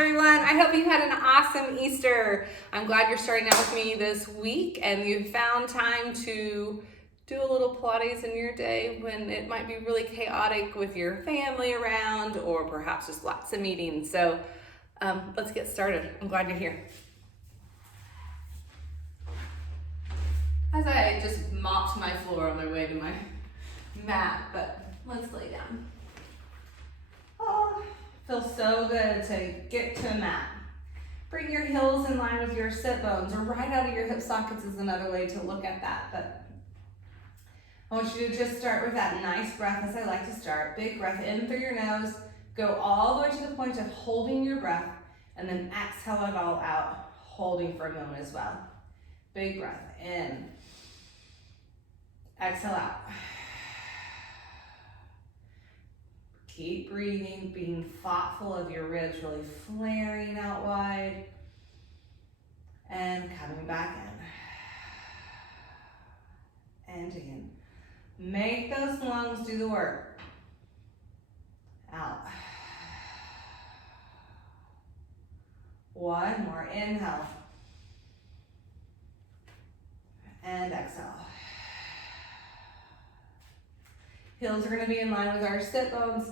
everyone. I hope you had an awesome Easter. I'm glad you're starting out with me this week and you found time to do a little Pilates in your day when it might be really chaotic with your family around or perhaps just lots of meetings. So let's get started. I'm glad you're here. As I just mopped my floor on my way to my mat, but let's lay down. Oh, feels so good to get to a mat. Bring your heels in line with your sit bones, or right out of your hip sockets is another way to look at that. But I want you to just start with that nice breath as I like to start. Big breath in through your nose. Go all the way to the point of holding your breath, and then exhale it all out, holding for a moment as well. Big breath in. Exhale out. Keep breathing, being thoughtful of your ribs, really flaring out wide and coming back in and in. Make those lungs do the work. Out. One more, inhale and exhale. Heels are going to be in line with our sit bones.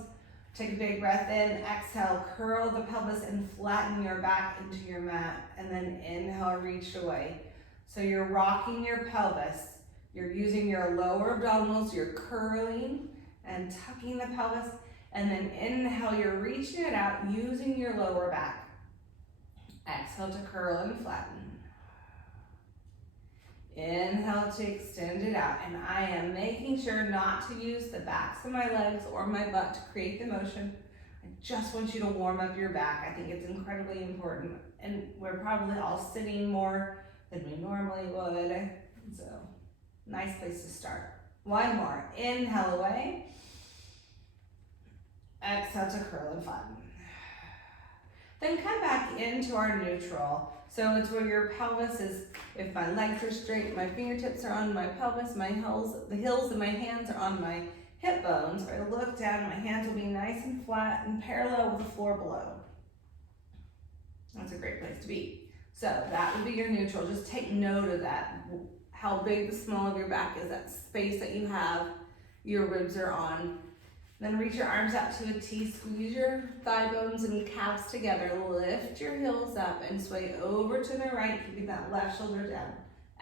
Take a big breath in, exhale, curl the pelvis and flatten your back into your mat, and then inhale, reach away. So you're rocking your pelvis. You're using your lower abdominals, you're curling and tucking the pelvis, and then inhale, you're reaching it out using your lower back. Exhale to curl and flatten. Inhale to extend it out, and I am making sure not to use the backs of my legs or my butt to create the motion. I just want you to warm up your back. I think it's incredibly important, and we're probably all sitting more than we normally would, so nice place to start. One more, inhale away, exhale to curl and flatten. Then come back into our neutral. So it's where your pelvis is, if my legs are straight, my fingertips are on my pelvis, the heels of my hands are on my hip bones. If I look down, my hands will be nice and flat and parallel with the floor below. That's a great place to be. So that would be your neutral. Just take note of that, how big the small of your back is, that space that you have, your ribs are on. Then reach your arms out to a T, squeeze your thigh bones and calves together, lift your heels up and sway over to the right, keeping that left shoulder down.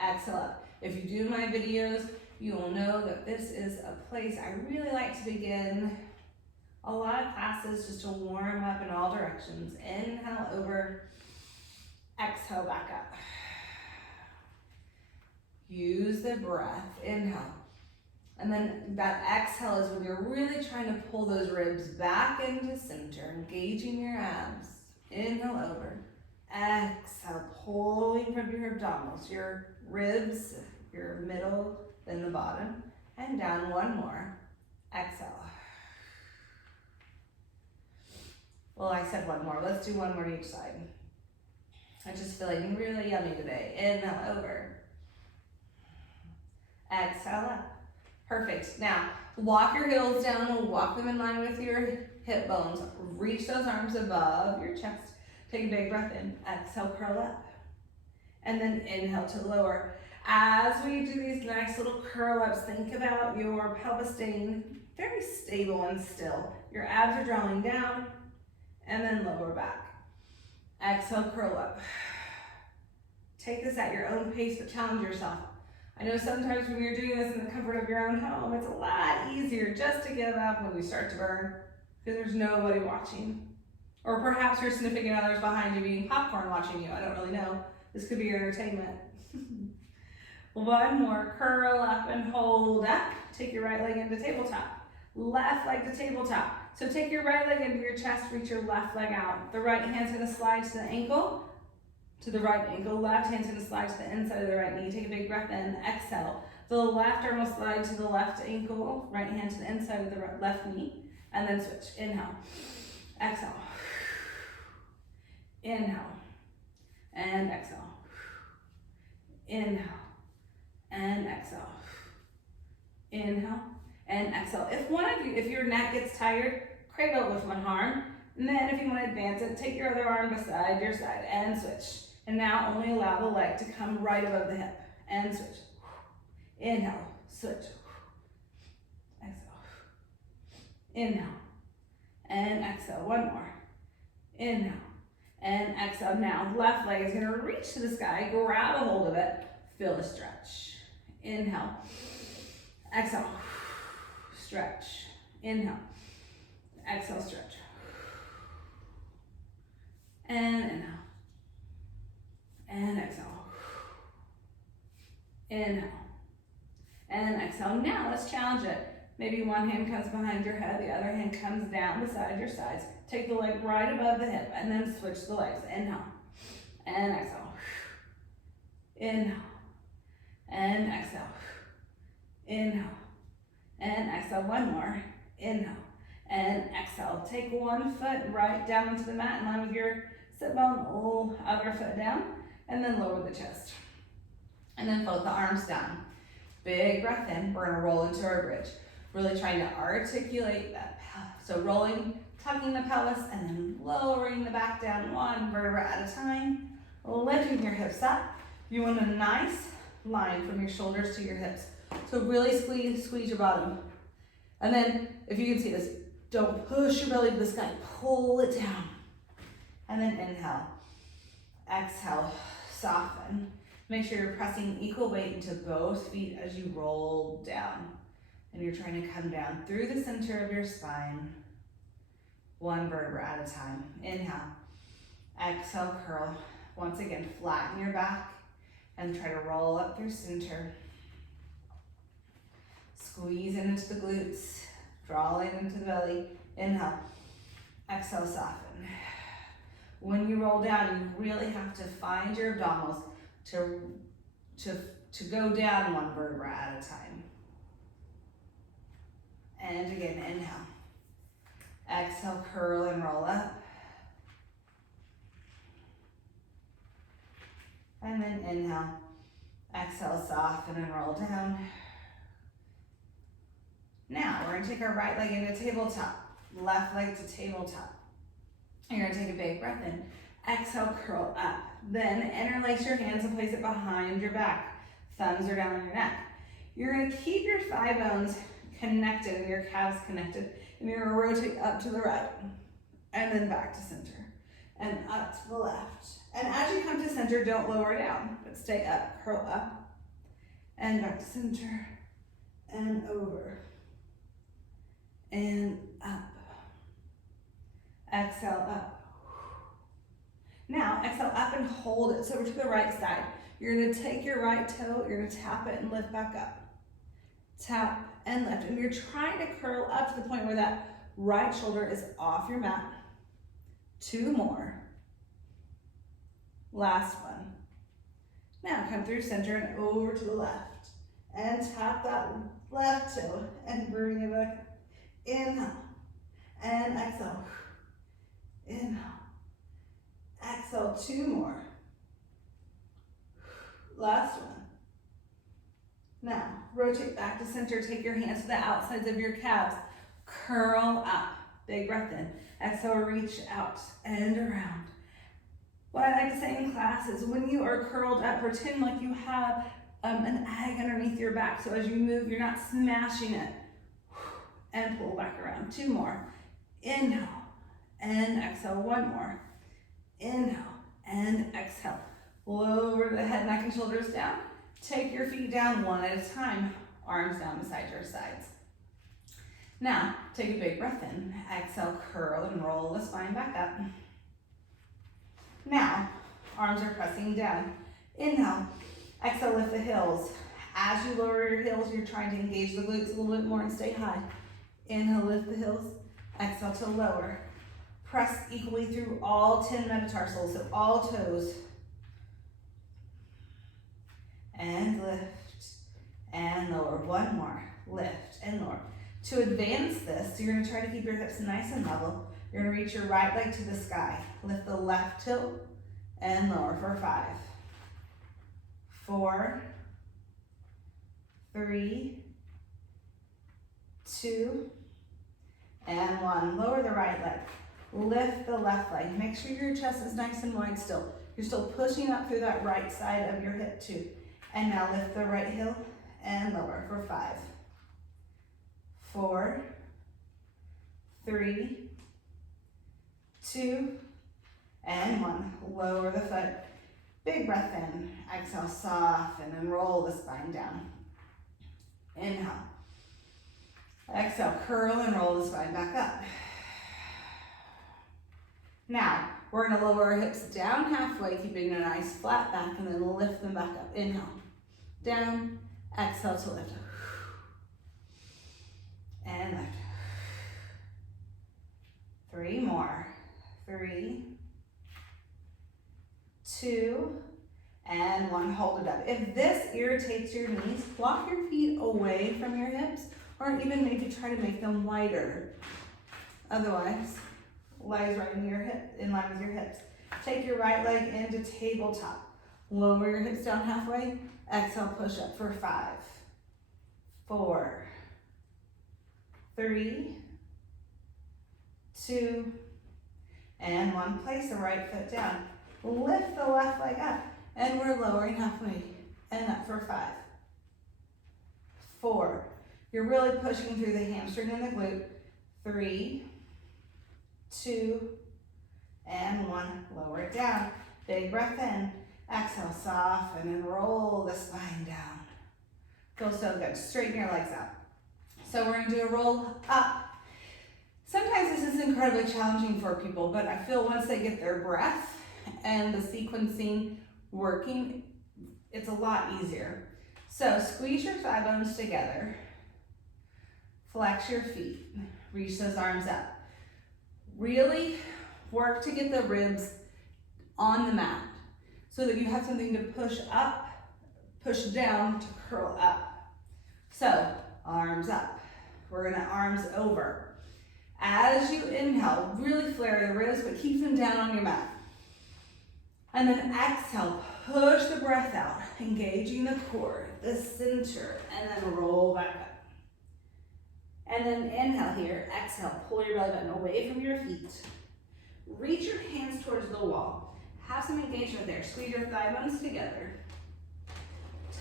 Exhale up. If you do my videos, you will know that this is a place I really like to begin a lot of classes just to warm up in all directions. Inhale over, exhale back up. Use the breath, inhale. And then that exhale is when you're really trying to pull those ribs back into center, engaging your abs. Inhale over. Exhale, pulling from your abdominals, your ribs, your middle, then the bottom. And down one more. Exhale. Well, I said one more. Let's do one more on each side. I'm just feeling really yummy today. Inhale over. Exhale up. Perfect. Now, walk your heels down, walk them in line with your hip bones. Reach those arms above your chest. Take a big breath in. Exhale, curl up. And then inhale to lower. As we do these nice little curl ups, think about your pelvis staying very stable and still. Your abs are drawing down, and then lower back. Exhale, curl up. Take this at your own pace, but challenge yourself. I know sometimes when you're doing this in the comfort of your own home, it's a lot easier just to give up when we start to burn because there's nobody watching. Or perhaps your significant other's behind you eating popcorn watching you. I don't really know. This could be your entertainment. One more. Curl up and hold up. Take your right leg into tabletop. Left leg to tabletop. So take your right leg into your chest, reach your left leg out. The right hand's gonna slide to the ankle. To the right ankle, left hand's gonna slide to the inside of the right knee. Take a big breath in, exhale. The left arm will slide to the left ankle, right hand to the inside of the left knee, and then switch. Inhale, exhale, inhale, and exhale, inhale, and exhale, inhale, and exhale. If your neck gets tired, cradle with one arm, And then if you want to advance it, take your other arm beside your side and switch. And now only allow the leg to come right above the hip and switch. Inhale, switch. Exhale. Inhale. And exhale. One more. Inhale. And exhale. Now, left leg is going to reach to the sky. Grab a hold of it. Feel the stretch. Inhale. Exhale. Stretch. Inhale. Exhale, stretch. And inhale. And exhale. Inhale. And exhale. Now let's challenge it. Maybe one hand comes behind your head, the other hand comes down beside your sides. Take the leg right above the hip and then switch the legs. Inhale. And exhale. Inhale. And exhale. Inhale. And exhale. One more. Inhale. And exhale. Take one foot right down into the mat in line with your sit bone. Other foot down. And then lower the chest. And then float the arms down. Big breath in. We're going to roll into our bridge. Really trying to articulate that. So rolling, tucking the pelvis, and then lowering the back down one vertebra at a time. Lifting your hips up. You want a nice line from your shoulders to your hips. So really squeeze your bottom. And then, if you can see this, don't push your belly to the sky. Pull it down. And then inhale. Exhale. Soften. Make sure you're pressing equal weight into both feet as you roll down. And you're trying to come down through the center of your spine. One vertebra at a time. Inhale. Exhale, curl. Once again, flatten your back and try to roll up through center. Squeeze into the glutes. Draw in into the belly. Inhale. Exhale, soften. When you roll down, you really have to find your abdominals to go down one vertebra at a time. And again, inhale. Exhale, curl and roll up. And then inhale. Exhale, soften and roll down. Now, we're going to take our right leg into tabletop. Left leg to tabletop. You're going to take a big breath in. Exhale, curl up. Then interlace your hands and place it behind your back. Thumbs are down on your neck. You're going to keep your thigh bones connected and your calves connected. And you're going to rotate up to the right. And then back to center. And up to the left. And as you come to center, don't lower down, but stay up. Curl up. And back to center. And over. And up. Exhale, up. Now, exhale up and hold it. So over to the right side. You're going to take your right toe, you're going to tap it and lift back up. Tap and lift. And you're trying to curl up to the point where that right shoulder is off your mat. 2 more. Last one. Now come through center and over to the left. And tap that left toe and bring it back up. Inhale. And exhale. Inhale. Exhale, 2 more. Last one. Now, rotate back to center. Take your hands to the outsides of your calves. Curl up. Big breath in. Exhale, reach out and around. What I like to say in class is when you are curled up, pretend like you have an egg underneath your back. So as you move, you're not smashing it. And pull back around. 2 more. Inhale and exhale. 1 more. Inhale and exhale. Lower the head, neck, and shoulders down. Take your feet down one at a time. Arms down beside your sides. Now, take a big breath in. Exhale, curl and roll the spine back up. Now, arms are pressing down. Inhale. Exhale, lift the heels. As you lower your heels, you're trying to engage the glutes a little bit more and stay high. Inhale, lift the heels. Exhale to lower. Press equally through all 10 metatarsals, so all toes. And lift and lower. 1 more. Lift and lower. To advance this, you're going to try to keep your hips nice and level. You're going to reach your right leg to the sky. Lift the left toe and lower for 5, 4, 3, 2, and 1. Lower the right leg. Lift the left leg. Make sure your chest is nice and wide still. You're still pushing up through that right side of your hip too. And now lift the right heel and lower for 5, 4, 3, 2, and 1. Lower the foot. Big breath in. Exhale, soften and roll the spine down. Inhale. Exhale, curl and roll the spine back up. Now, we're gonna lower our hips down halfway, keeping a nice flat back, and then lift them back up. Inhale, down, exhale to lift. And lift. 3 more. 3, 2, and 1. Hold it up. If this irritates your knees, walk your feet away from your hips, or even maybe try to make them wider. Otherwise, lies right in your hip, in line with your hips. Take your right leg into tabletop. Lower your hips down halfway. Exhale, push up for 5, 4, 3, 2, and 1. Place the right foot down. Lift the left leg up. And we're lowering halfway. And up for 5, 4. You're really pushing through the hamstring and the glute. 3, 2, and 1. Lower it down. Big breath in. Exhale, soften and roll the spine down. Feels so good. Straighten your legs out. So we're gonna do a roll up. Sometimes this is incredibly challenging for people, but I feel once they get their breath and the sequencing working, it's a lot easier. So squeeze your thigh bones together. Flex your feet. Reach those arms up. Really work to get the ribs on the mat so that you have something to push up, push down to curl up. So arms up. We're gonna arms over. As you inhale, really flare the ribs, but keep them down on your mat. And then exhale, push the breath out, engaging the core, the center, and then roll back up. And then inhale here, exhale, pull your belly button away from your feet. Reach your hands towards the wall. Have some engagement there. Squeeze your thigh bones together.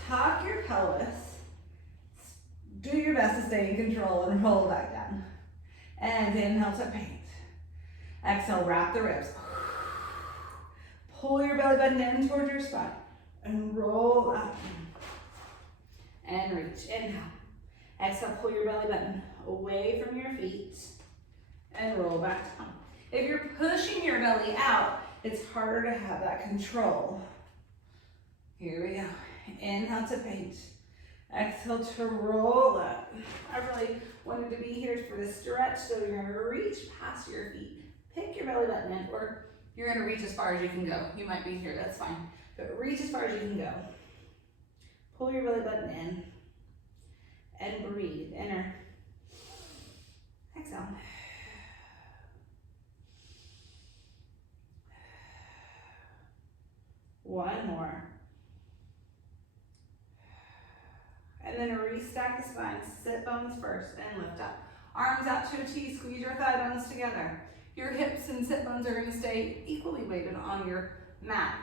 Tuck your pelvis. Do your best to stay in control and roll back down. And inhale to paint. Exhale, wrap the ribs. Pull your belly button in towards your spine and roll up. And reach. Inhale. Exhale, pull your belly button away from your feet and roll back down. If you're pushing your belly out, it's harder to have that control. Here we go. Inhale to paint. Exhale to roll up. I really wanted to be here for the stretch, so you're gonna reach past your feet. Pick your belly button in, or you're gonna reach as far as you can go. You might be here, that's fine. But reach as far as you can go. Pull your belly button in and breathe. Inner. Exhale. One more. And then restack the spine. Sit bones first and lift up. Arms out to a T. Squeeze your thigh bones together. Your hips and sit bones are going to stay equally weighted on your mat.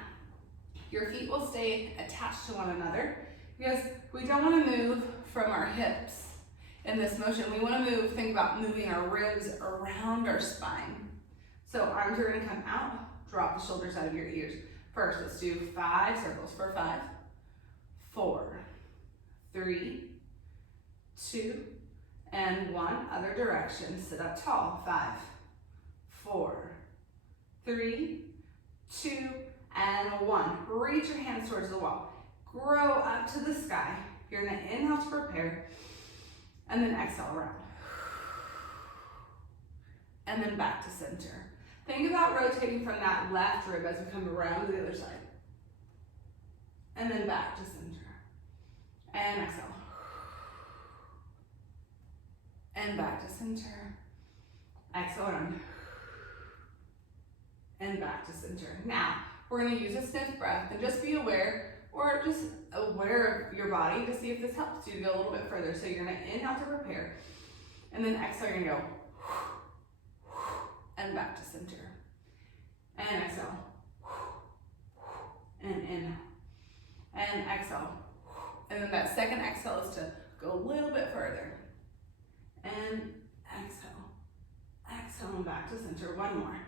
Your feet will stay attached to one another because we don't want to move from our hips in this motion. We want to move, think about moving our ribs around our spine. So arms are going to come out, drop the shoulders out of your ears. First, let's do 5 circles for 5, 4, 3, 2, and 1. Other direction. Sit up tall. 5, 4, 3, 2, and 1. Reach your hands towards the wall. Grow up to the sky. You're going to inhale to prepare, and then exhale around. And then back to center. Think about rotating from that left rib as we come around to the other side. And then back to center. And exhale. And back to center. Exhale around. And back to center. Now, we're going to use a sniff breath and just be aware, or just aware of your body to see if this helps you to go a little bit further. So you're going to inhale to prepare. And then exhale, you're going to go. and back to center. And exhale. And inhale. And exhale. And then that second exhale is to go a little bit further. And exhale. Exhale and back to center. One more.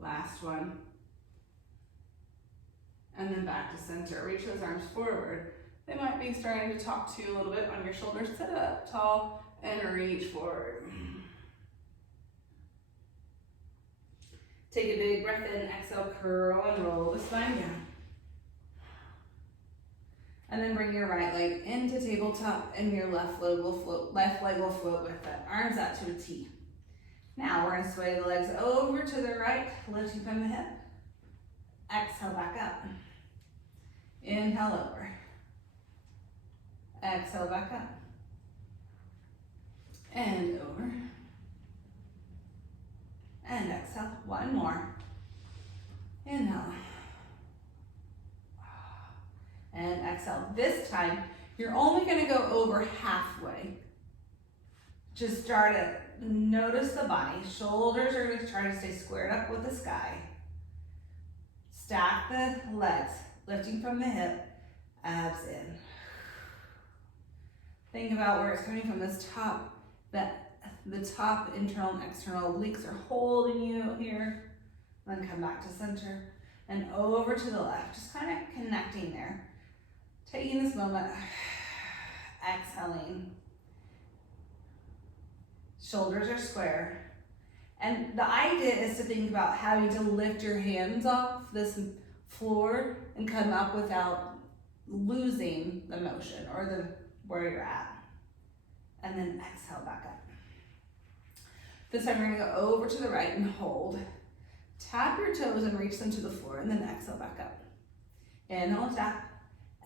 Last one. And then back to center. Reach those arms forward. They might be starting to talk to you a little bit on your shoulders. Sit up tall and reach forward. Take a big breath in, exhale, curl and roll the spine down. And then bring your right leg into tabletop and your left leg will float with it. Arms out to a T. Now we're gonna sway the legs over to the right, lifting from the hip. Exhale back up. Inhale over. Exhale back up. And over. And exhale. One more. Inhale. And exhale. This time, you're only going to go over halfway. Just start to notice the body. Shoulders are going to try to stay squared up with the sky. Stack the legs, lifting from the hip, abs in. Think about where it's coming from, this top, the top internal and external obliques are holding you here. Then come back to center and over to the left, just kind of connecting there. Taking this moment, exhaling. Shoulders are square. And the idea is to think about having to lift your hands off this floor and come up without losing the motion or where you're at. And then exhale back up. This time we're gonna go over to the right and hold. Tap your toes and reach them to the floor and then exhale back up. Inhale, tap.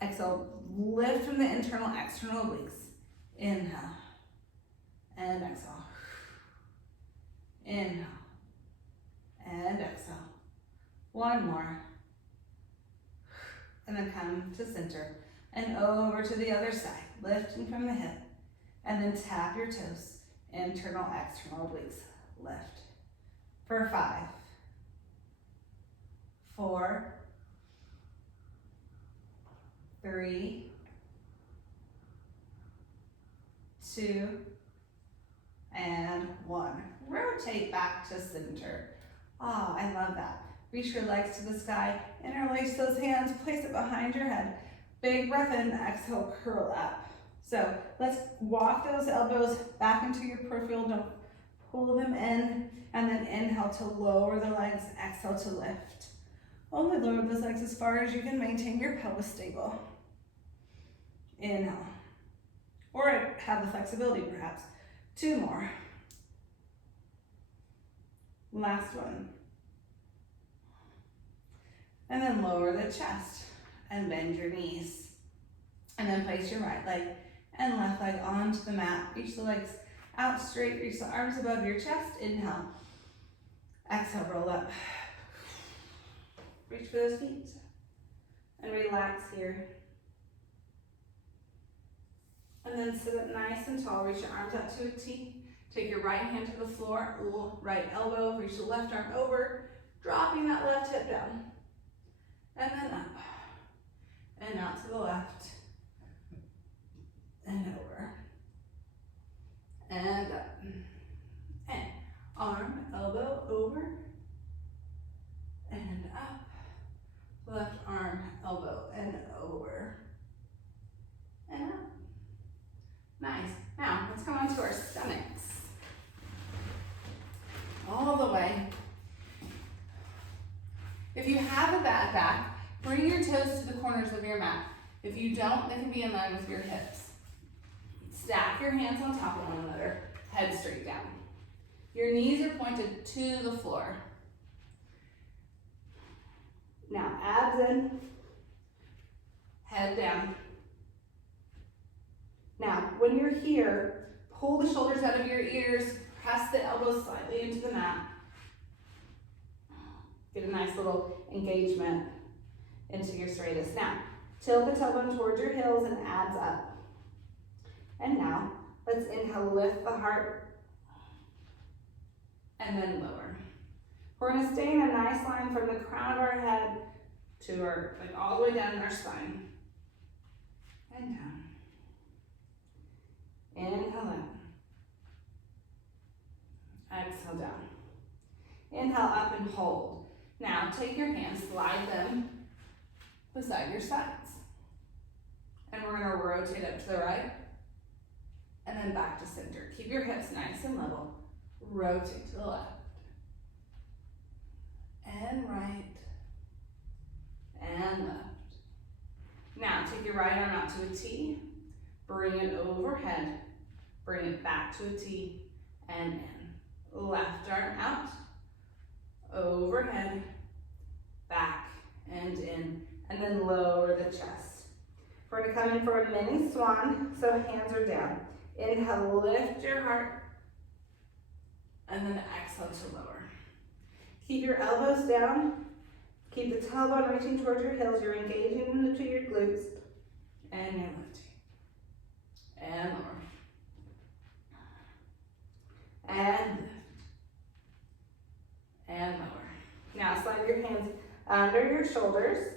Exhale, lift from the internal, external obliques. Inhale. And exhale. Inhale. And exhale. One more. And then come to center. And over to the other side. Lifting from the hip. And then tap your toes. Internal, external obliques. Lift. For 5. 4. 3. 2. And 1. Rotate back to center. Oh, I love that. Reach your legs to the sky. Interlace those hands. Place it behind your head. Big breath in. Exhale, curl up. So let's walk those elbows back into your peripheral. Don't pull them in. And then inhale to lower the legs. Exhale to lift. Only lower those legs as far as you can maintain your pelvis stable. Inhale. Or have the flexibility perhaps. 2 more. Last one. And then lower the chest and bend your knees. And then place your right leg and left leg onto the mat. Reach the legs out straight. Reach the arms above your chest. Inhale. Exhale, roll up. Reach for those feet. And relax here. And then sit up nice and tall. Reach your arms out to a T. Take your right hand to the floor. Right elbow. Reach the left arm over. Dropping that left hip down. And then up. And out to the left. And over. And up. And arm, elbow over. And up. Left arm, elbow, and over. And up. Nice. Now, let's come on to our stomachs. All the way. If you have a bad back, bring your toes to the corners of your mat. If you don't, they can be in line with your hips. Stack your hands on top of one another, head straight down. Your knees are pointed to the floor. Now, abs in, head down. Now, when you're here, pull the shoulders out of your ears, press the elbows slightly into the mat. Get a nice little engagement into your serratus. Now, tilt the tailbone towards your heels and abs up. And now, let's inhale, lift the heart. and then lower. We're gonna stay in a nice line from the crown of our head to our, like all the way down our spine. And down. Inhale in. Exhale down. Inhale up and hold. Now take your hands, slide them beside your sides. And we're gonna rotate up to the right and then back to center. Keep your hips nice and level. Rotate to the left. And right. And left. Now take your right arm out to a T. Bring it overhead. Bring it back to a T and in. Left arm out. Overhead. Back and in. And then lower the chest. We're going to come in for a mini swan, so hands are down. Inhale, lift your heart. And then exhale to lower. Keep your elbows down. Keep the tailbone reaching towards your heels. You're engaging into your glutes. And you're lifting. And lower. And lift. And lower. Now slide your hands under your shoulders.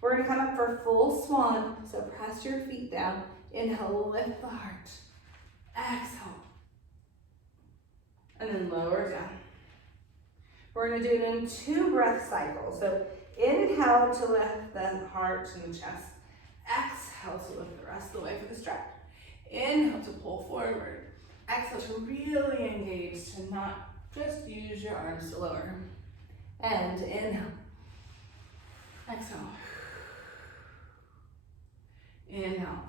We're going to come up for full swan. So press your feet down. Inhale, lift the heart. Exhale. And then lower down. We're going to do it in 2 breath cycles. So inhale to lift the heart and the chest. Exhale to lift the rest of the way for the stretch. Inhale to pull forward. Exhale to really engage, to not just use your arms to lower. And inhale. Exhale. Inhale.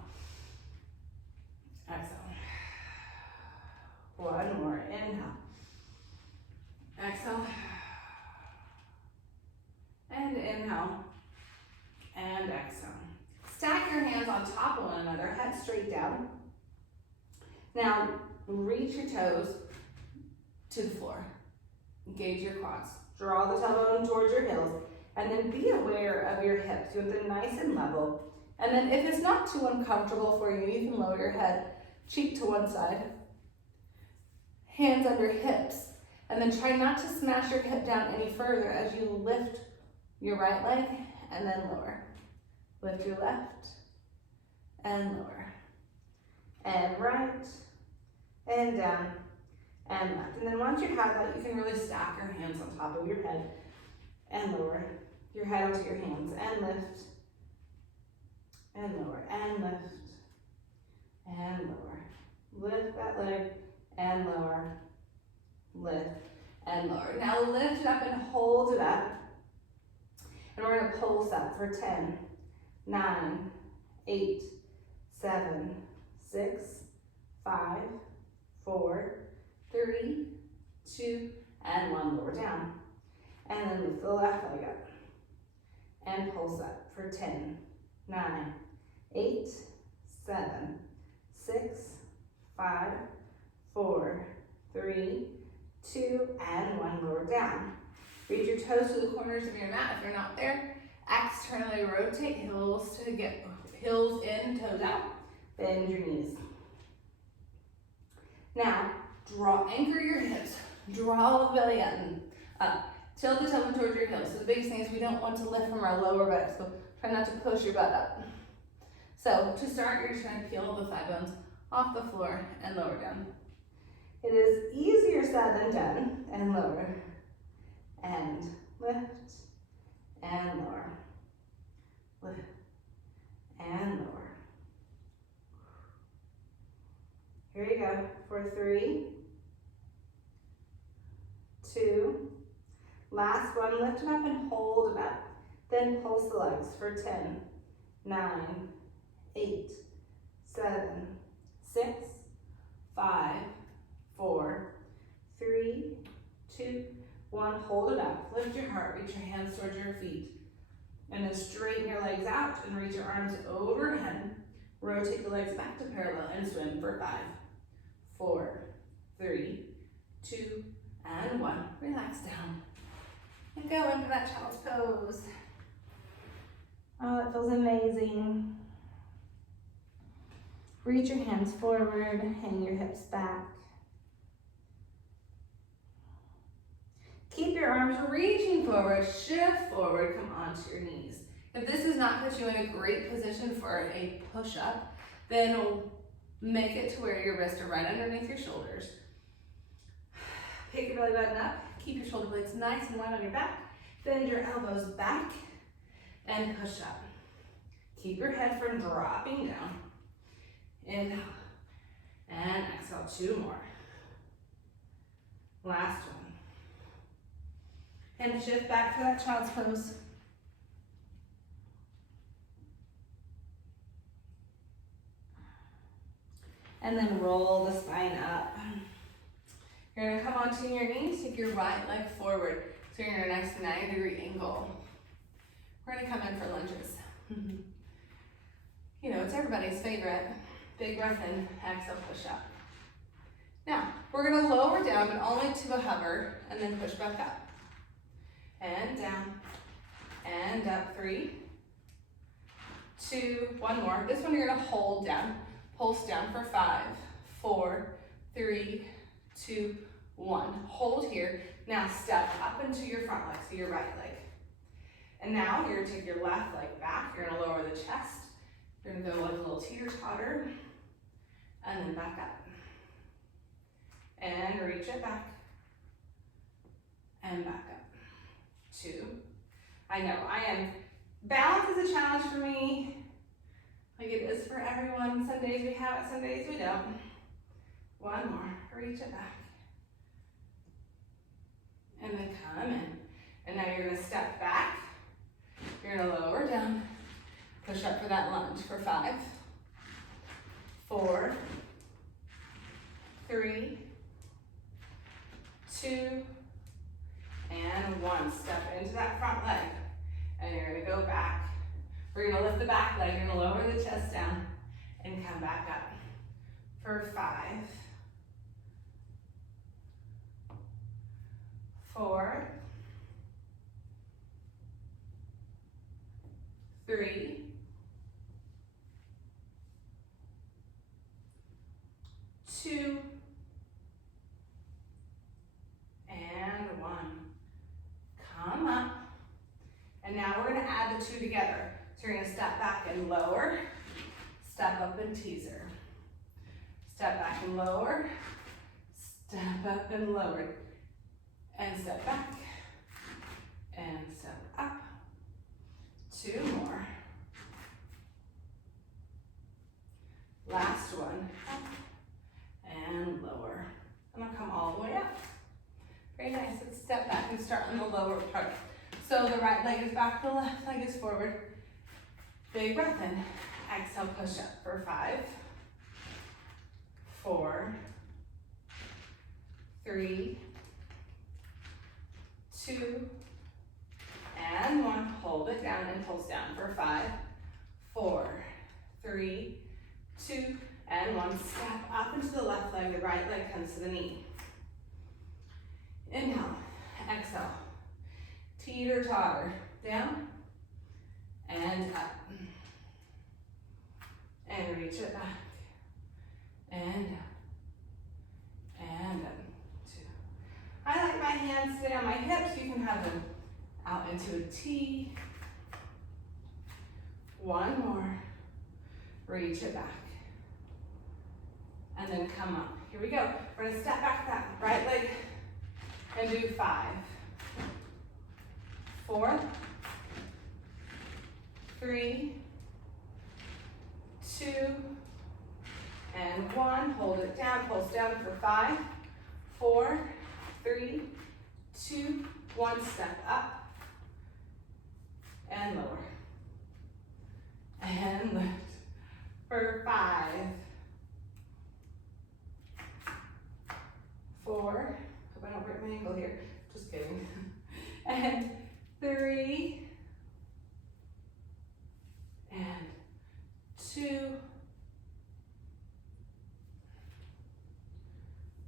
Exhale. One more. Inhale. Exhale. And inhale. And exhale. Stack your hands on top of one another, head straight down. Now, reach your toes to the floor. Engage your quads. Draw the tailbone towards your heels. And then be aware of your hips. You want them nice and level. And then if it's not too uncomfortable for you, you can lower your head, cheek to one side. Hands under hips. And then try not to smash your hip down any further as you lift your right leg and then lower. Lift your left and lower. And right and down and left. And then once you have that, you can really stack your hands on top of your head and lower your head onto your hands and lift and lower and lift and lower. Lift that leg and lower. Lift and lower. Now lift it up and hold it up. And we're going to pulse up for 10, 9, 8, 7, 6, 5, 4, 3, 2, and 1. Lower down. And then lift the left leg up. And pulse up for 10, 9, 8, 7, 6, 5, 4, 3, 2, and 1. Lower down. Reach your toes to the corners of your mat if you're not there. Externally rotate, heels to get heels in, toes out. Bend your knees. Now, anchor your hips. Draw the belly up. Tilt the tailbone towards your heels. So the biggest thing is we don't want to lift from our lower back, so try not to push your butt up. So to start, you're just going to peel the thigh bones off the floor and lower down. It is easier said than done. And lower. And lift. And lower. Lift. And lower. Here you go. For 3, 2, last one. Lift it up and hold it up. Then pulse the legs for 10, 9, 8, 7, 6, 5, 4, 3, 2, 1. Hold it up. Lift your heart. Reach your hands towards your feet. And then straighten your legs out and reach your arms overhead. Rotate the legs back to parallel and swim for 5, 4, 3, 2, and 1. Relax down. And go into that child's pose. Oh, it feels amazing. Reach your hands forward, hang your hips back. arms reaching forward, shift forward, come onto your knees. If this does not put you in a great position for a push-up, then make it to where your wrists are right underneath your shoulders. Pick your belly button up, keep your shoulder blades nice and wide on your back, bend your elbows back, and push up. Keep your head from dropping down. Inhale, and exhale, 2 more. Last one. And shift back to that child's pose. And then roll the spine up. You're gonna come onto your knees, take your right leg forward. So you're in a nice 90-degree angle. We're gonna come in for lunges. You know, it's everybody's favorite. Big breath in, exhale, push up. Now, we're gonna lower down, but only to a hover, and then push back up. And down, and up, 3, 2, 1 more. This one you're gonna hold down, pulse down for 5, 4, 3, 2, 1. Hold here. Now step up into your front leg, so your right leg. And now you're gonna take your left leg back, you're gonna lower the chest, you're gonna go like a little teeter-totter, and then back up. And reach it back, and back up. 2. I know, balance is a challenge for me, like it is for everyone. Some days we have it, some days we don't. 1 more, reach it back. And then come in. And now you're gonna step back, you're gonna lower down, push up for that lunge for 5, 4, 3, 2, and 1. Step into that front leg, and you're gonna go back. We're gonna lift the back leg, you're gonna lower the chest down, and come back up for 5, 4, 3, 2, and 1. Come up. And now we're gonna add the 2 together. So you're gonna step back and lower, step up and teaser. Step back and lower, step up and lower, and step back, and step up. 2 more. Last one, up and lower. I'm gonna come all the way up. Very nice. Let's step back and start on the lower part. So the right leg is back, the left leg is forward. Big breath in. Exhale, push up for 5, 4, 3, 2, and 1. Hold it down and pulse down for 5, 4, 3, 2, and 1. Step up into the left leg, the right leg comes to the knee. Inhale, exhale, teeter-totter, down, and up, and reach it back, and up, and up, 2. I like my hands stay on my hips, you can have them out into a T. 1 more, reach it back, and then come up. Here we go, we're gonna step back that right leg, and do 5, 4, 3, 2, and 1. Hold it down, pulse down for 5, 4, 3, 2, 1. Step up and lower. And lift for 5, 4, hope I don't break my ankle here, just kidding. And 3, and 2,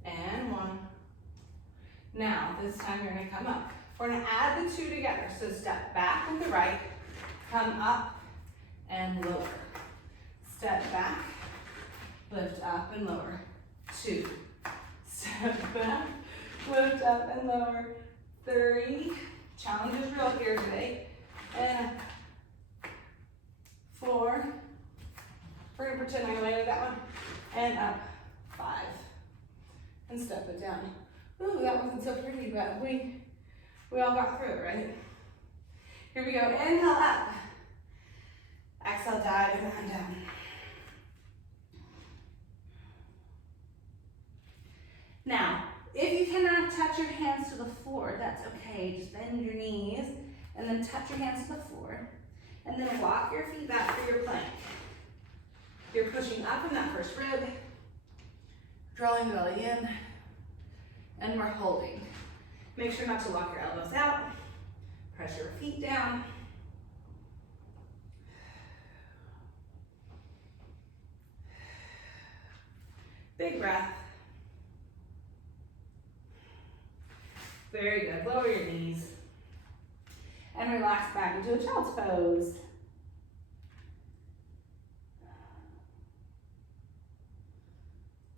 and 1. Now, this time you're gonna come up. We're gonna add the 2 together. So step back with the right, come up and lower. Step back, lift up and lower. 2. Step back, lift up and lower. 3, challenge is real here today, and 4, we're gonna pretend I landed that one, and up, 5, and step it down. Ooh, that wasn't so pretty, but we all got through it, right? Here we go, inhale up, exhale, dive and down. Now, if you cannot touch your hands to the floor, that's okay. Just bend your knees and then touch your hands to the floor. And then walk your feet back for your plank. You're pushing up in that first rib, drawing the belly in, and we're holding. Make sure not to lock your elbows out. Press your feet down. Big breath. Very good. Lower your knees. And relax back into a child's pose.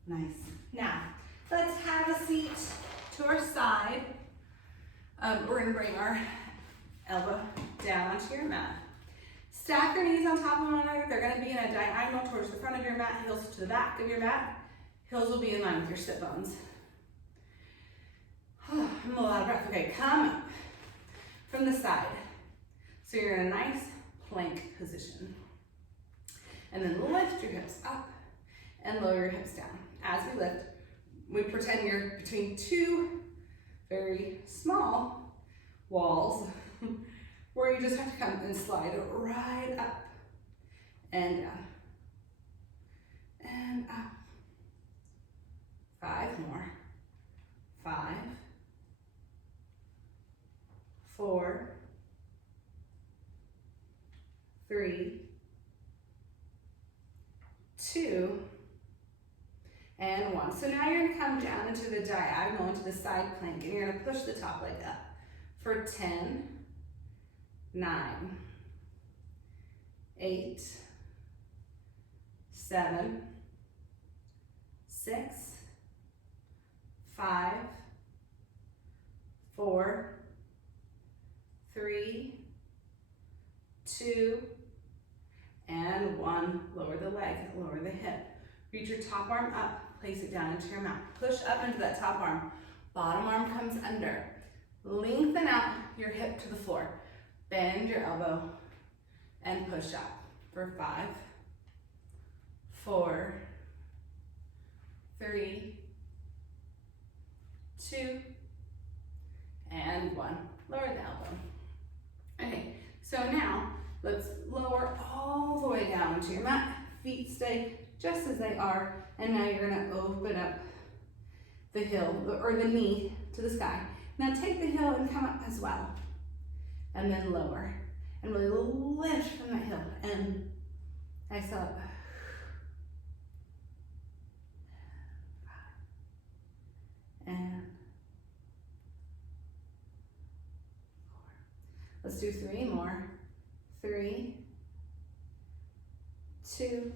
Nice. Now, let's have a seat to our side. We're going to bring our elbow down onto your mat. Stack your knees on top of one another. They're going to be in a diagonal towards the front of your mat, heels to the back of your mat. Heels will be in line with your sit bones. I'm a lot of breath. Okay, come up from the side. So you're in a nice plank position. And then lift your hips up and lower your hips down. As we lift, we pretend you're between two very small walls where you just have to come and slide right up and down and up. 5 more. 5, 4, 3, 2, and 1. So now you're going to come down into the diagonal, into the side plank, and you're going to push the top leg up for 10, 9, 8, 7, 6, 5, 4, 3, 2, and 1. Lower the leg, lower the hip. Reach your top arm up, place it down into your mat. Push up into that top arm. Bottom arm comes under. Lengthen out your hip to the floor. Bend your elbow and push up for 5, 4, 3, 2, and 1. Lower the elbow. Okay, so now let's lower all the way down to your mat. Feet stay just as they are, and now you're going to open up the heel or the knee to the sky. Now take the heel and come up as well, and then lower, and really lift from that heel and exhale up. And 4. Let's do 3 more. 3, 2,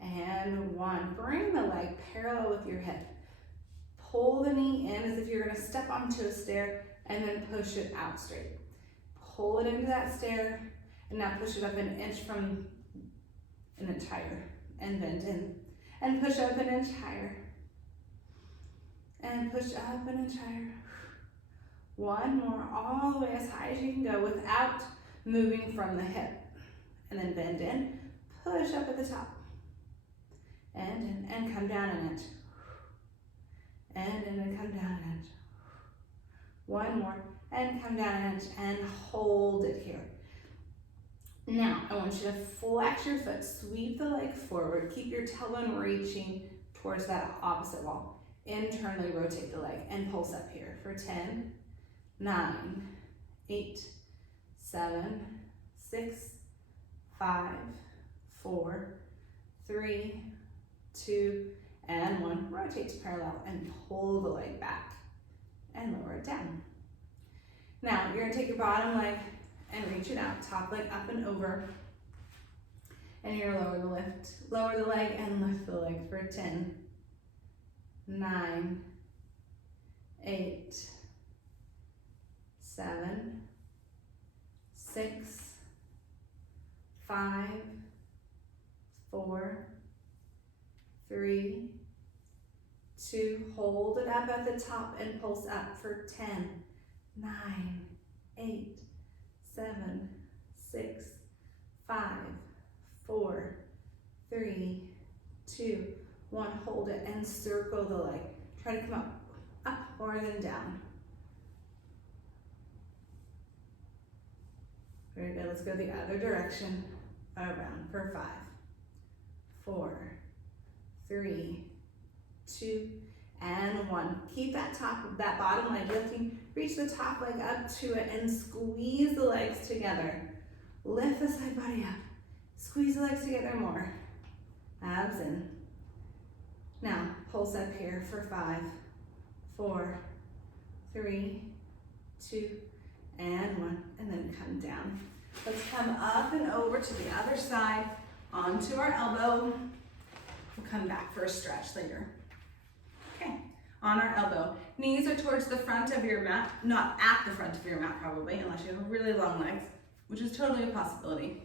and 1. Bring the leg parallel with your hip. Pull the knee in as if you're going to step onto a stair, and then push it out straight. Pull it into that stair, and now push it up an inch from an inch higher, and bend in, and push up an inch higher, and push up an inch higher. 1 more, all the way as high as you can go without moving from the hip. And then bend in, push up at the top, and in, and come down an inch. And in and come down an inch. 1 more, and come down an inch, and hold it here. Now, I want you to flex your foot, sweep the leg forward, keep your tailbone reaching towards that opposite wall. Internally rotate the leg and pulse up here for 10, 9, 8, 7, 6, 5, 4, 3, 2, and 1. Rotate to parallel and pull the leg back and lower it down. Now you're going to take your bottom leg and reach it out, top leg up and over, and you're going to lower the leg and lift the leg for 10, 9, 8, 7, 6, 5, 4, 3, 2, hold it up at the top and pulse up for 10, 9, 8, 7, 6, 5, 4, 3, 2, 1, hold it and circle the leg. Try to come up more than down. Very good, let's go the other direction, around for 5, 4, 3, 2, and 1. Keep that bottom leg lifting, reach the top leg up to it and squeeze the legs together. Lift the side body up, squeeze the legs together more. Abs in. Now, pulse up here for 5, 4, 3, 2, and 1, and then come down. Let's come up and over to the other side, onto our elbow. We'll come back for a stretch later. Okay, on our elbow. Knees are towards the front of your mat, not at the front of your mat probably, unless you have really long legs, which is totally a possibility.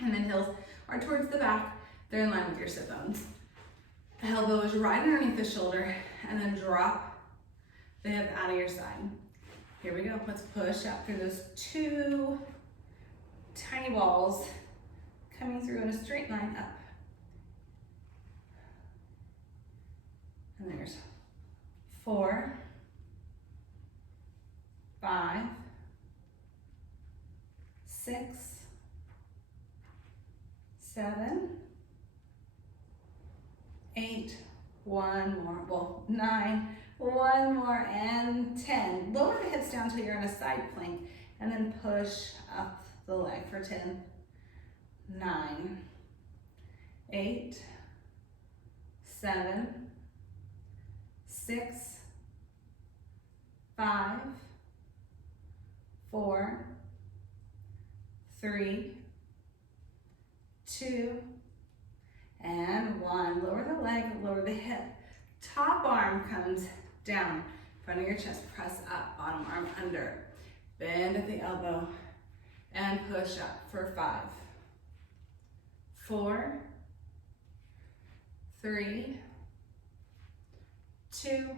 And then heels are towards the back. They're in line with your sit bones. Elbow is right underneath the shoulder, and then drop the hip out of your side. Here we go, let's push up through those 2 tiny balls, coming through in a straight line up. And there's 4, 5, 6, 7, 8, 1 more, well, 9, 1 more, and 10. Lower the hips down till you're in a side plank, and then push up the leg for 10, 9, 8, 7, 6, 5, 4, 3, 2, and 1. Lower the leg, lower the hip. Top arm comes down, front of your chest, press up, bottom arm under. Bend at the elbow and push up for 5, 4, 3, 2,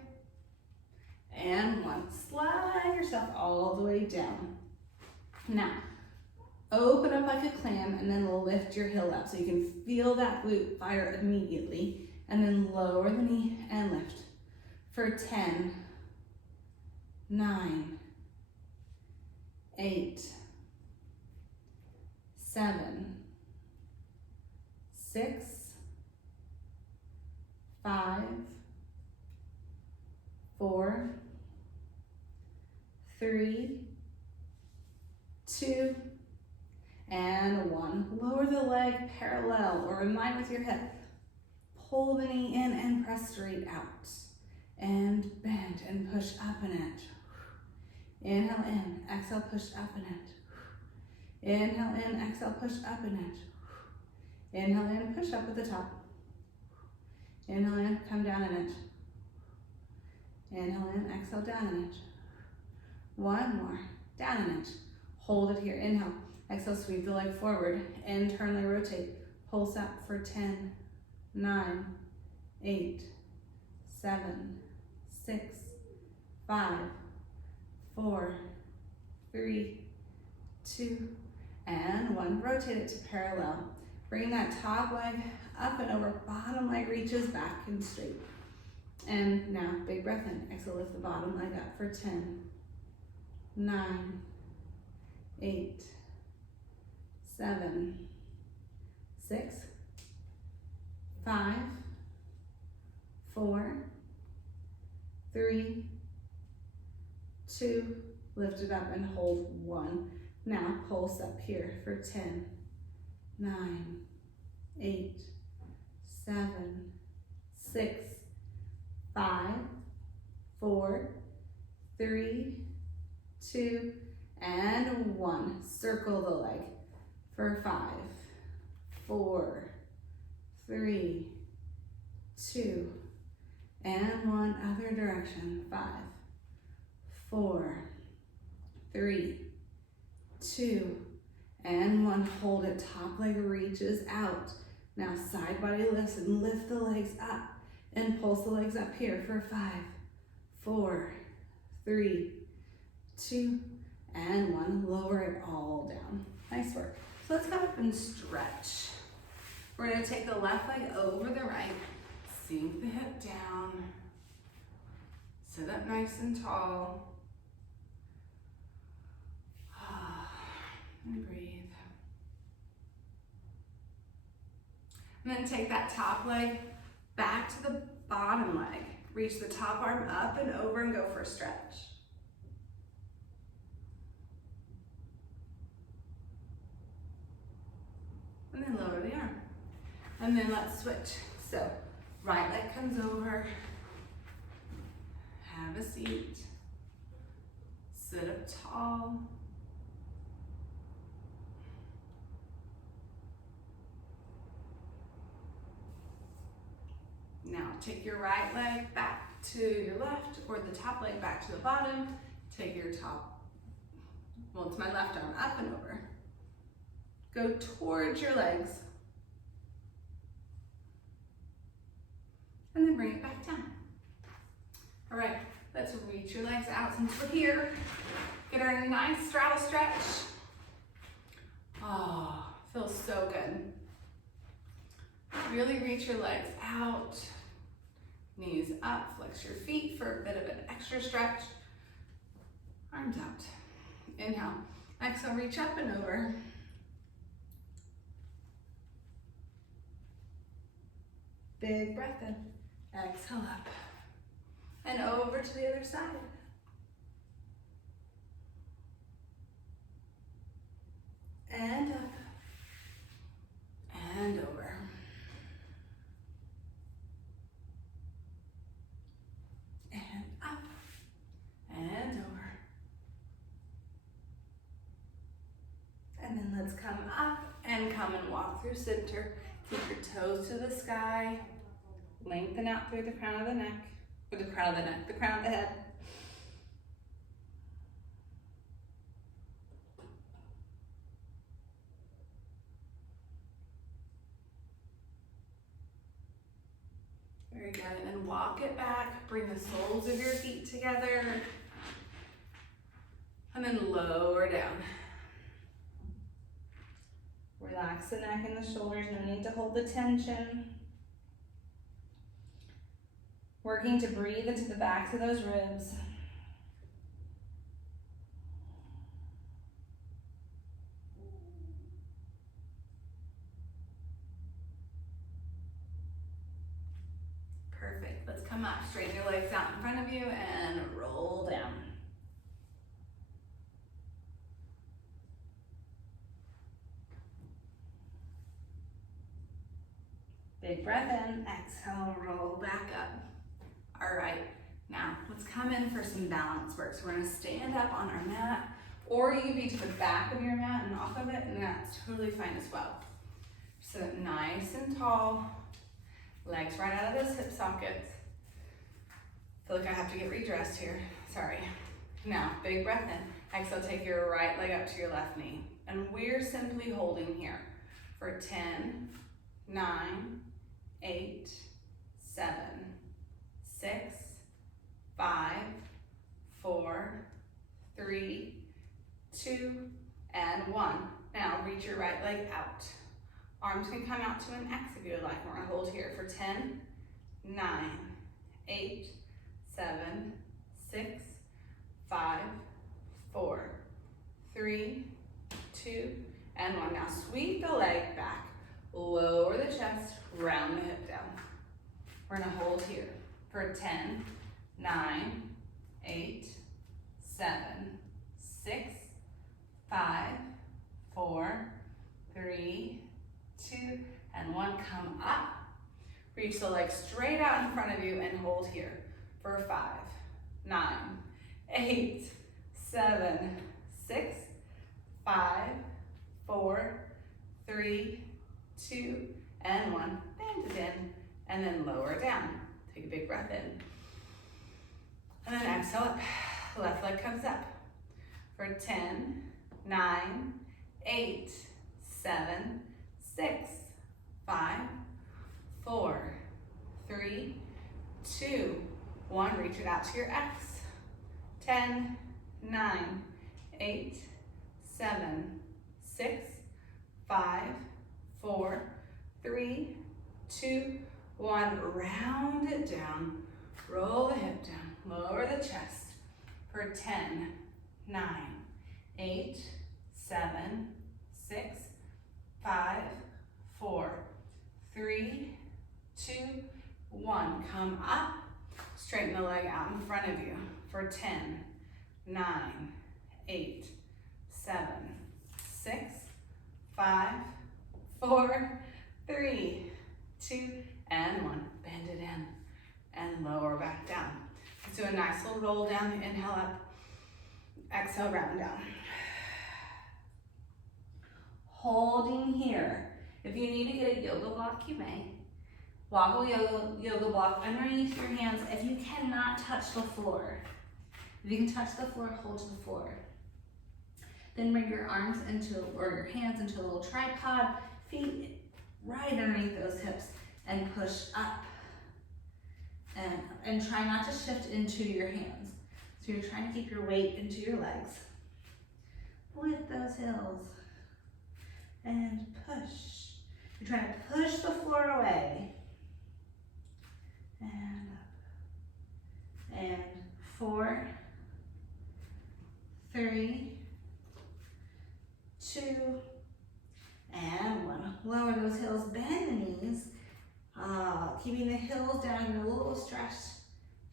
and 1. Slide yourself all the way down. Now, open up like a clam and then lift your heel up so you can feel that glute fire immediately. And then lower the knee and lift for 10, 9, 8, 7, 6, 5, 4, 3, 2, and 1. Lower the leg parallel or in line with your hip. Pull the knee in and press straight out. And bend and push up and out. Inhale in, exhale, push up and out. Inhale in, exhale, push up and out. Inhale in, push up at the top. Inhale in, come down an inch. Inhale in, exhale, down an inch. 1 more, down an inch. Hold it here, inhale. Exhale, sweep the leg forward, internally rotate. Pulse up for 10, 9, 8, 7, 6, 5, 4, 3, 2, and 1. Rotate it to parallel. Bring that top leg up and over, bottom leg reaches back and straight. And now, big breath in. Exhale, lift the bottom leg up for 10, 9, 8, 7, 6, 5, 4, 3, 2, lift it up and hold 1. Now pulse up here for 10, 9, 8, 7, 6, 5, 4, 3, 2, and 1. Circle the leg for 5, 4, 3, 2, and 1. Other direction. 5, 4, 3, 2, and 1. Hold it. Top leg reaches out. Now side body lifts and lift the legs up and pulse the legs up here for 5, 4, 3, 2, and 1. Lower it all down. Nice work. So let's come up and stretch. We're gonna take the left leg over the right, sink the hip down, sit up nice and tall, and breathe. And then take that top leg back to the bottom leg. Reach the top arm up and over and go for a stretch. And then lower the arm. And then let's switch. So right leg comes over, have a seat, sit up tall. Now take your right leg back to your left, or the top leg back to the bottom. Take your top, well, it's my left arm, up and over. Go towards your legs. And then bring it back down. All right, let's reach your legs out since we're here. Get our nice straddle stretch. Oh, feels so good. Really reach your legs out. Knees up, flex your feet for a bit of an extra stretch. Arms out. Inhale. Exhale, reach up and over. Big breath in. Exhale up. And over to the other side. And up. And over. And up. And over. And then let's come up and come and walk through center. Keep your toes to the sky. Lengthen out through the crown of the neck. Or the crown of the neck, the crown of the head. Very good. And then walk it back. Bring the soles of your feet together. And then lower down. Relax the neck and the shoulders. No need to hold the tension. Working to breathe into the backs of those ribs. Perfect. Let's come up, straighten your legs out in front of you and roll down. Big breath in, exhale, roll back up. All right, now let's come in for some balance work. So we're gonna stand up on our mat, or you can be to the back of your mat and off of it, and that's totally fine as well. Sit up nice and tall, legs right out of those hip sockets. Feel like I have to get redressed here, sorry. Now, big breath in. Exhale, take your right leg up to your left knee. And we're simply holding here for 10, 9, 8, 7, 6, 5, 4, 3, 2, and 1. Now reach your right leg out. Arms can come out to an X if you would like. We're gonna hold here for 10, 9, 8, 7, 6, 5, 4, 3, 2, and 1. Now sweep the leg back, lower the chest, round the hip down. We're gonna hold here for 10, 9, 8, 7, 6, 5, 4, 3, 2, and 1. Come up. Reach the leg straight out in front of you and hold here for 5, 9, 8, 7, 6, 5, 4, 3, 2, and 1. Bend it in, and then lower it down. Take a big breath in. And then exhale up. Left leg comes up. for 10, 9, 8, 7, 6, 5, 4, 3, 2, 1. Reach it out to your X. 10, 9, 8, 7, 6, 5, 4, 3, 2, 1. Round it down. Roll the hip down. Lower the chest for 10, 9, 8, 7, 6, 5, 4, 3, 2, 1. Come up. Straighten the leg out in front of you for 10, 9, 8, 7, 6, 5, 4, 3, 2, and 1. Bend it in and lower back down. Let's do a nice little roll down. Inhale up. Exhale, round down. Holding here. If you need to get a yoga block, you may. Woggle yoga block underneath your hands if you cannot touch the floor. If you can touch the floor, hold to the floor. Then bring your arms into, or your hands into a little tripod, feet right underneath those hips, and push up. And try not to shift into your hands. So you're trying to keep your weight into your legs. Lift those heels. And push. You're trying to push the floor away. And up. And 4, 3, 2, and 1. Lower those heels, bend the knees. Keeping the heels down and a little stretch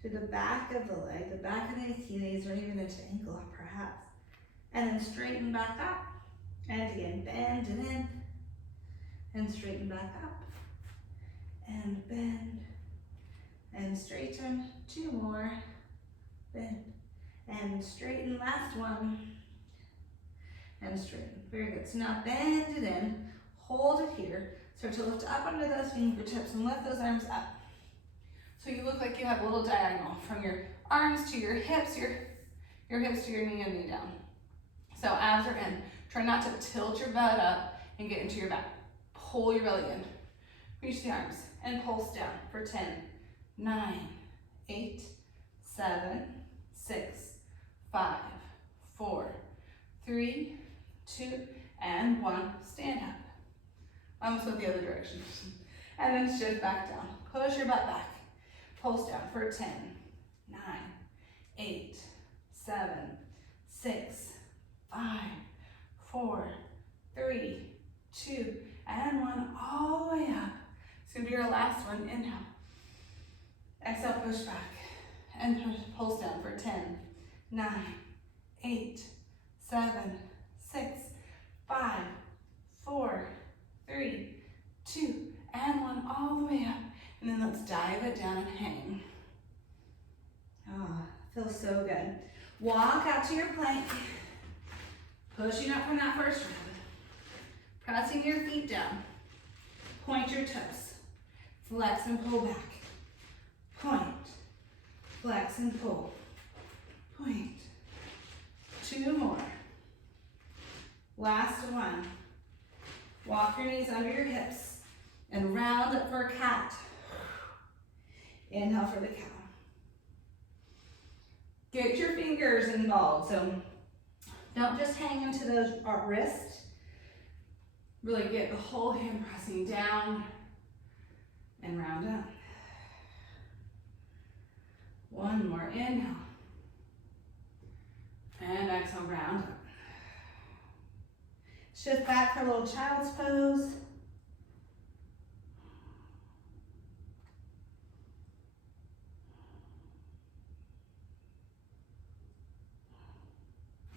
to the back of the leg, the back of the Achilles, or even into ankle up perhaps. And then straighten back up. And again, bend it in. And straighten back up. And bend. And straighten. 2 more. Bend. And straighten. Last one. And straighten. Very good. So now bend it in. Hold it here. Start to lift up under those fingertips and lift those arms up. So you look like you have a little diagonal from your arms to your hips, your hips to your knee and knee down. So abs are in. Try not to tilt your butt up and get into your back. Pull your belly in. Reach the arms and pulse down for 10, 9, 8, 7, 6, 5, 4, 3, 2, and 1. Stand up. Almost with the other direction. And then shift back down. Push your butt back. Pulse down for 10, 9, 8, 7, 6, 5, 4, 3, 2, and 1. All the way up. It's going to be your last one. Inhale. Exhale, push back. And pulse down for 10, 9, 8, 7, 6, 5, 4, 3, 2, and 1, all the way up. And then let's dive it down and hang. Feels so good. Walk out to your plank. Pushing up from that first round. Pressing your feet down. Point your toes. Flex and pull back. Point. Flex and pull. Point. 2 more. Last one. Walk your knees under your hips and round up for a cat. Inhale for the cow. Get your fingers involved, so don't just hang into those wrists. Really get the whole hand pressing down and round up. 1 more, inhale. And exhale, round up. Shift back for a little child's pose.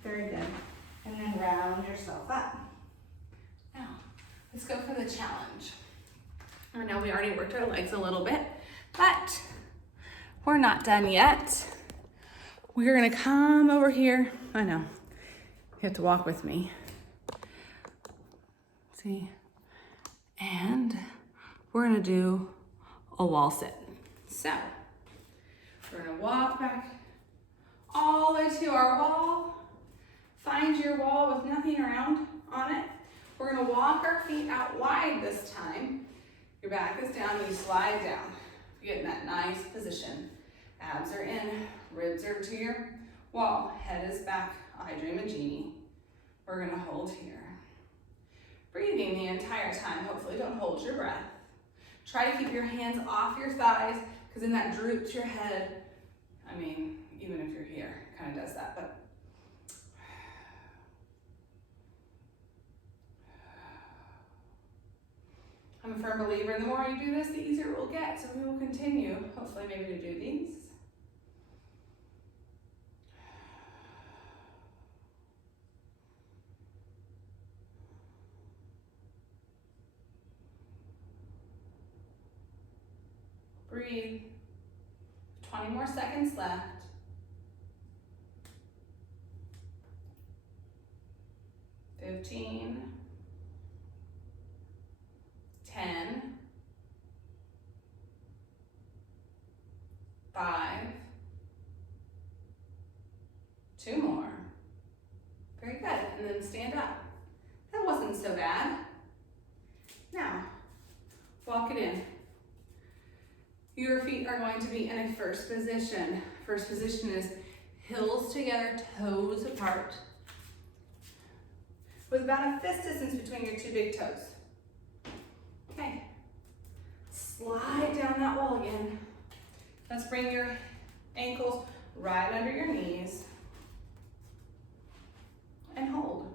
Very good. And then round yourself up. Now, let's go for the challenge. I know we already worked our legs a little bit, but we're not done yet. We're gonna come over here. I know, you have to walk with me. See, and we're gonna do a wall sit. So, we're gonna walk back all the way to our wall, Find your wall with nothing around on it. We're gonna walk our feet out wide this time. Your back is down, you slide down. You get in that nice position. Abs are in, ribs are to your wall, head is back, I dream a genie. We're gonna hold here. Breathing the entire time, hopefully don't hold your breath. Try to keep your hands off your thighs, because in that droops your head. I mean, even if you're here, it kind of does that, but I'm a firm believer, the more you do this, the easier it will get, so we will continue, hopefully maybe to do these. Breathe. 20 more seconds left. 15. 10. 5. 2 more. Very good. And then stand up. That wasn't so bad. Now, walk it in. Your feet are going to be in a first position. First position is heels together, toes apart, with about a fist distance between your two big toes. Okay, slide down that wall again. Let's bring your ankles right under your knees and hold.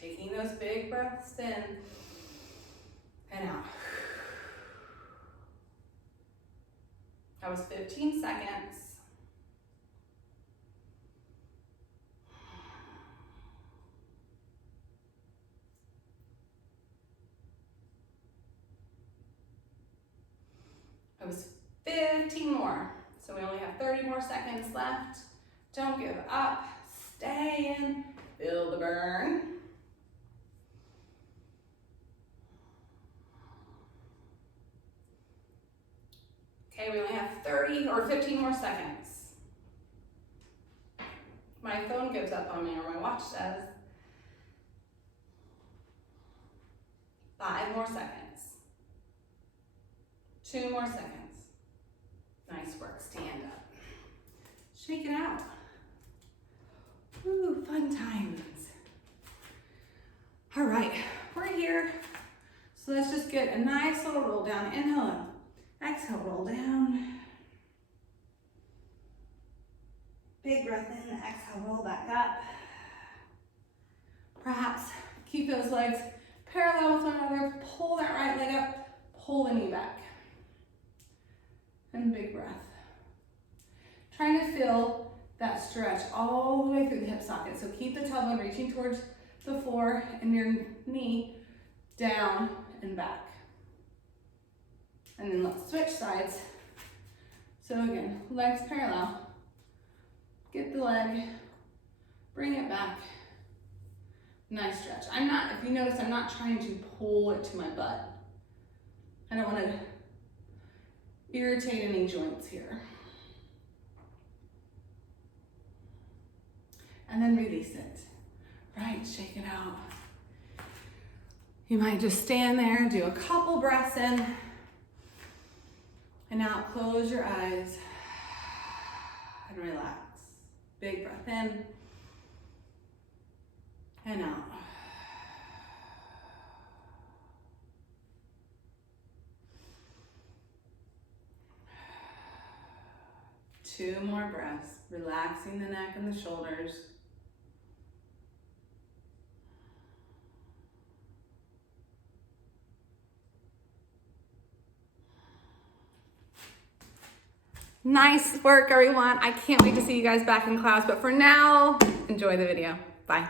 Taking those big breaths in and out. That was 15 seconds. That was 15 more. So we only have 30 more seconds left. Don't give up. Stay in. Feel the burn. Okay, we only have 30 or 15 more seconds. My phone gives up on me, or my watch does. 5 more seconds. 2 more seconds. Nice work, stand up. Shake it out. Ooh, fun times. All right, we're here. So let's just get a nice little roll down. Inhale up. Exhale, roll down. Big breath in, exhale, roll back up. Perhaps keep those legs parallel with one another. Pull that right leg up, pull the knee back. And big breath. Trying to feel that stretch all the way through the hip socket. So keep the tailbone reaching towards the floor and your knee down and back. And then let's switch sides. So again, legs parallel. Get the leg, bring it back. Nice stretch. If you notice, I'm not trying to pull it to my butt. I don't want to irritate any joints here. And then release it. Right, shake it out. You might just stand there, do a couple breaths in, and now close your eyes and relax. Big breath in and out. Two more breaths, relaxing the neck and the shoulders. Nice work, everyone. I can't wait to see you guys back in class, but for now, enjoy the video. Bye.